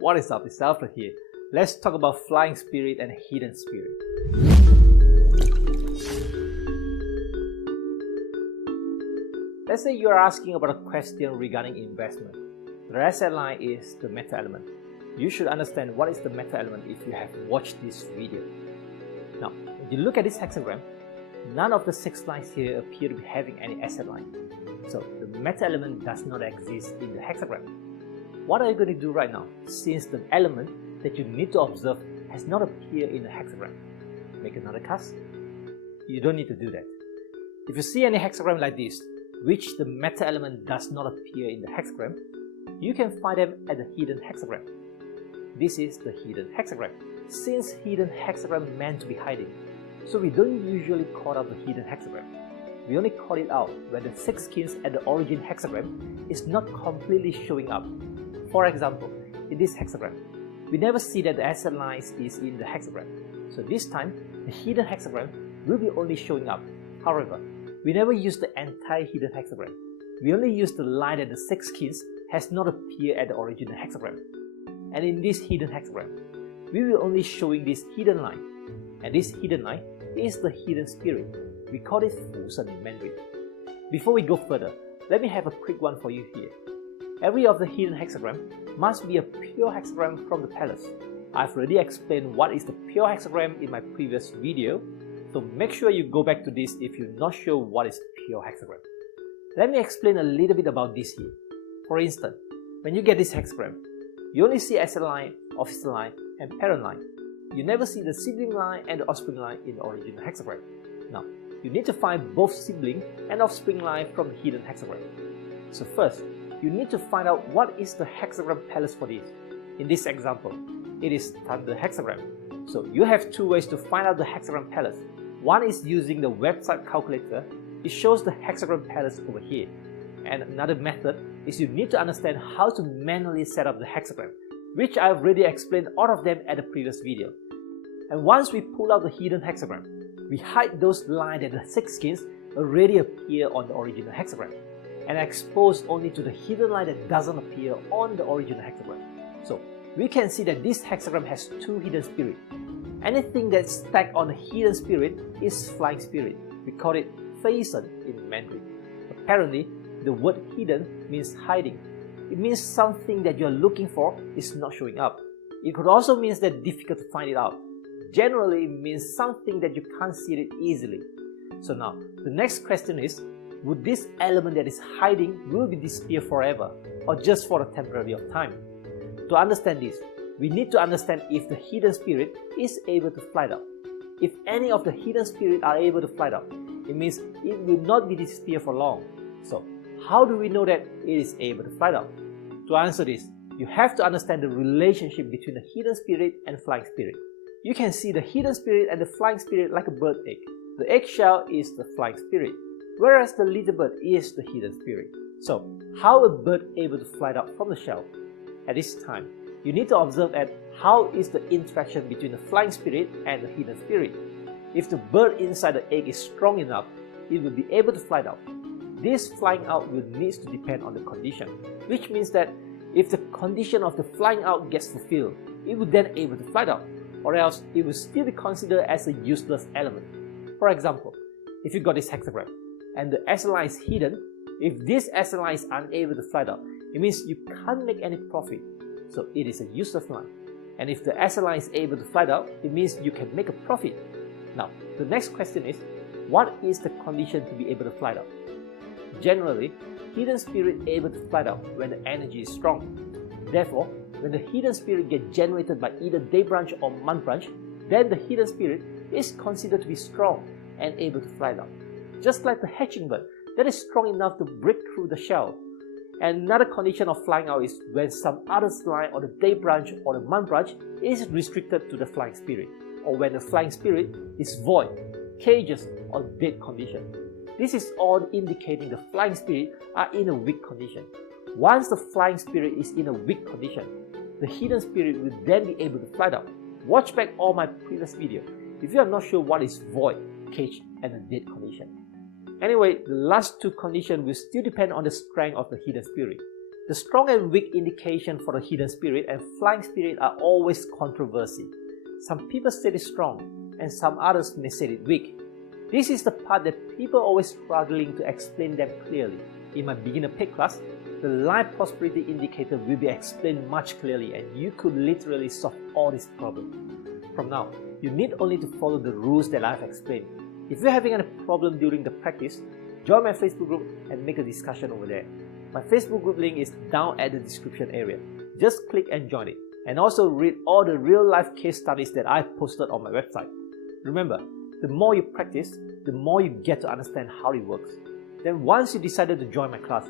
What is up? It's Alfred here. Let's talk about flying spirit and hidden spirit. Let's say you are asking about a question regarding investment. The asset line is the meta element. You should understand what is the meta element if you have watched this video. Now, when you look at this hexagram, none of the 6 lines here appear to be having any asset line. So the meta element does not exist in the hexagram. What are you going to do right now, since the element that you need to observe has not appeared in the hexagram? Make another cast? You don't need to do that. If you see any hexagram like this, which the meta element does not appear in the hexagram, you can find them at the hidden hexagram. This is the hidden hexagram. Since hidden hexagram meant to be hiding, so we don't usually call out the hidden hexagram. We only call it out when the 6 skins at the origin hexagram is not completely showing up. For example, in this hexagram, we never see that the asset line is in the hexagram. So this time, the hidden hexagram will be only showing up. However, we never use the entire hidden hexagram. We only use the line that the 6 skins has not appeared at the original hexagram. And in this hidden hexagram, we will only showing this hidden line. And this hidden line is the hidden spirit. We call it Fu Shen in Mandarin. Before we go further, let me have a quick one for you here. Every of the hidden hexagram must be a pure hexagram from the palace. I've already explained what is the pure hexagram in my previous video, so make sure you go back to this if you're not sure what is pure hexagram. Let me explain a little bit about this here. For instance, when you get this hexagram, you only see asset line, officer line, and parent line. You never see the sibling line and the offspring line in the original hexagram. Now, you need to find both sibling and offspring line from the hidden hexagram. So first, you need to find out what is the hexagram palace for this. In this example, it is thunder hexagram. So you have 2 ways to find out the hexagram palace. One is using the website calculator. It shows the hexagram palace over here. And another method is you need to understand how to manually set up the hexagram, which I've already explained all of them at the previous video. And once we pull out the hidden hexagram, we hide those lines that the 6 skins already appear on the original hexagram and expose only to the hidden line that doesn't appear on the original hexagram. So we can see that this hexagram has 2 hidden spirits. Anything that's stacked on the hidden spirit is flying spirit. We call it Fei Shen in Mandarin. Apparently, the word hidden means hiding. It means something that you're looking for is not showing up. It could also mean that difficult to find it out. Generally, it means something that you can't see it easily. So now, the next question is, would this element that is hiding will be disappear forever or just for a temporary of time? To understand this, we need to understand if the hidden spirit is able to fly out. If any of the hidden spirit are able to fly out, it means it will not be disappear for long. So, how do we know that it is able to fly out? To answer this, you have to understand the relationship between the hidden spirit and flying spirit. You can see the hidden spirit and the flying spirit like a bird egg. The eggshell is the flying spirit, whereas the little bird is the hidden spirit. So, how a bird able to fly out from the shell? At this time, you need to observe at how is the interaction between the flying spirit and the hidden spirit. If the bird inside the egg is strong enough, it will be able to fly out. This flying out will need to depend on the condition, which means that if the condition of the flying out gets fulfilled, it will then able to fly out, or else it will still be considered as a useless element. For example, if you got this hexagram and the asset line is hidden, if this asset line is unable to fly out, it means you can't make any profit, so it is a useless line. And if the asset line is able to fly out, it means you can make a profit. Now, the next question is, what is the condition to be able to fly out? Generally, hidden spirit able to fly out when the energy is strong. Therefore, when the hidden spirit gets generated by either day branch or month branch, then the hidden spirit is considered to be strong and able to fly out. Just like the hatching bird that is strong enough to break through the shell. And another condition of flying out is when some other line on the day branch or the month branch is restricted to the flying spirit, or when the flying spirit is void, cages, or dead condition. This is all indicating the flying spirit are in a weak condition. Once the flying spirit is in a weak condition, the hidden spirit will then be able to fly out. Watch back all my previous video if you are not sure what is void, cage, and a dead condition. Anyway, the last 2 conditions will still depend on the strength of the hidden spirit. The strong and weak indication for the hidden spirit and flying spirit are always controversy. Some people say it's strong, and some others may say it weak. This is the part that people are always struggling to explain them clearly. In my beginner paid class, the life prosperity indicator will be explained much clearly, and you could literally solve all these problems. From now, you need only to follow the rules that I've explained. If you're having any problem during the practice, join my Facebook group and make a discussion over there. My Facebook group link is down at the description area. Just click and join it. And also read all the real-life case studies that I've posted on my website. Remember, the more you practice, the more you get to understand how it works. Then once you decided to join my class,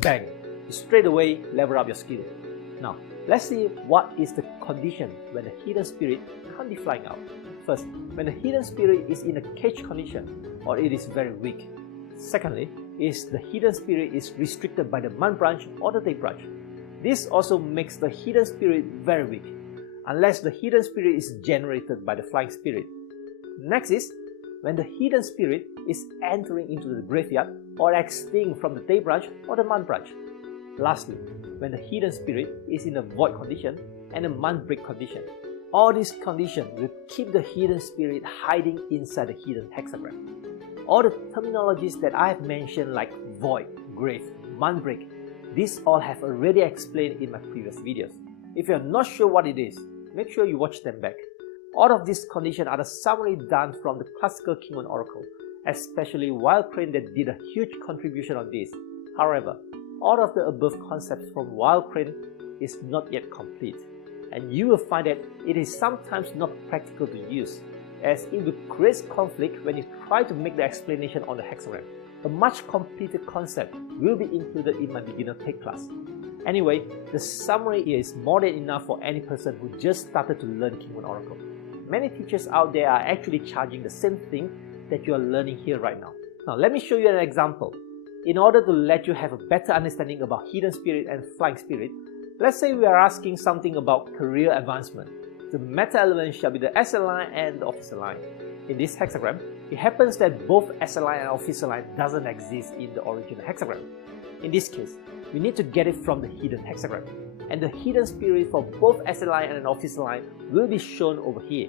bang, you straight away level up your skill. Now, let's see what is the condition when the hidden spirit can't be flying out. First, when the hidden spirit is in a cage condition or it is very weak. Secondly, is the hidden spirit is restricted by the man branch or the day branch. This also makes the hidden spirit very weak, unless the hidden spirit is generated by the flying spirit. Next is when the hidden spirit is entering into the graveyard or extinct from the day branch or the man branch. Lastly, when the hidden spirit is in a void condition and a man break condition. All these conditions will keep the hidden spirit hiding inside the hidden hexagram. All the terminologies that I have mentioned like void, grave, man break, these all have already explained in my previous videos. If you are not sure what it is, make sure you watch them back. All of these conditions are the summary done from the classical King Wen Oracle, especially Wild Crane that did a huge contribution on this. However, all of the above concepts from Wild Crane is not yet complete, and you will find that it is sometimes not practical to use, as it will create conflict when you try to make the explanation on the hexagram. A much completed concept will be included in my beginner paid class. Anyway, the summary here is more than enough for any person who just started to learn King Wen Oracle. Many teachers out there are actually charging the same thing that you are learning here right now. Now let me show you an example. In order to let you have a better understanding about hidden spirit and flying spirit, let's say we are asking something about career advancement. The meta element shall be the SL line and the officer line. In this hexagram, it happens that both SL line and officer line doesn't exist in the original hexagram. In this case, we need to get it from the hidden hexagram, and the hidden spirit for both SL line and an officer line will be shown over here.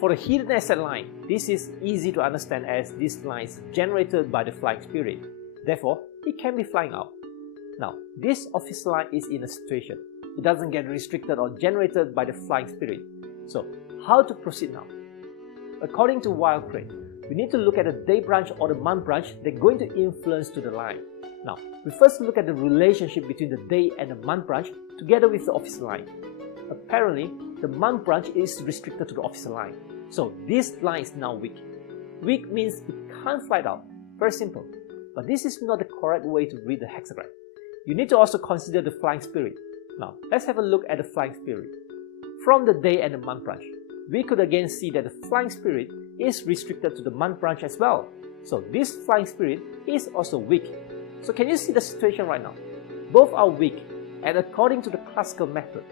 For the hidden SL line, this is easy to understand as this line is generated by the flying spirit. Therefore, it can be flying out. Now, this officer line is in a situation. It doesn't get restricted or generated by the flying spirit. So, how to proceed now? According to Wild Crane, we need to look at the day branch or the man branch that's going to influence to the line. Now, we first look at the relationship between the day and the man branch together with the officer line. Apparently, the man branch is restricted to the officer line. So, this line is now weak. Weak means it can't fly out. Very simple. But this is not the correct way to read the hexagram. You need to also consider the flying spirit. Now, let's have a look at the flying spirit. From the day and the man branch, we could again see that the flying spirit is restricted to the man branch as well. So this flying spirit is also weak. So can you see the situation right now? Both are weak, and according to the classical method,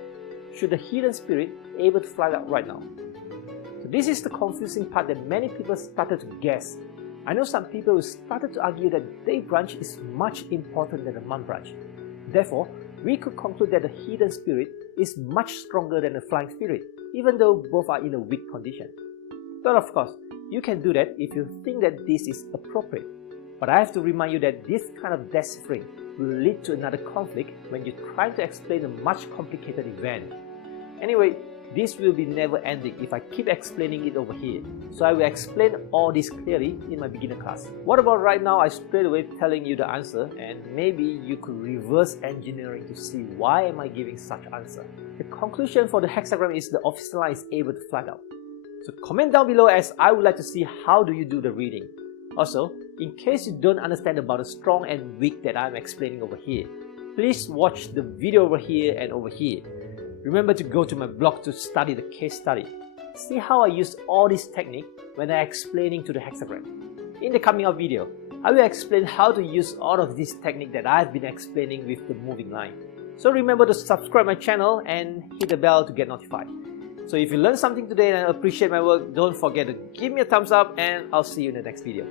should the hidden spirit able to fly out right now? So this is the confusing part that many people started to guess. I know some people who started to argue that day branch is much important than the man branch. Therefore, we could conclude that the hidden spirit is much stronger than the flying spirit, even though both are in a weak condition. But of course, you can do that if you think that this is appropriate. But I have to remind you that this kind of deciphering will lead to another conflict when you try to explain a much complicated event. Anyway, this will be never ending if I keep explaining it over here. So I will explain all this clearly in my beginner class. What about right now I straight away telling you the answer, and maybe you could reverse engineering to see why am I giving such answer. The conclusion for the hexagram is the officer line is able to fly out. So comment down below as I would like to see how do you do the reading. Also, in case you don't understand about the strong and weak that I'm explaining over here, please watch the video over here and over here. Remember to go to my blog to study the case study. See how I use all this technique when I'm explaining to the hexagram. In the coming up video, I will explain how to use all of this technique that I've been explaining with the moving line. So remember to subscribe my channel and hit the bell to get notified. So if you learned something today and appreciate my work, don't forget to give me a thumbs up, and I'll see you in the next video.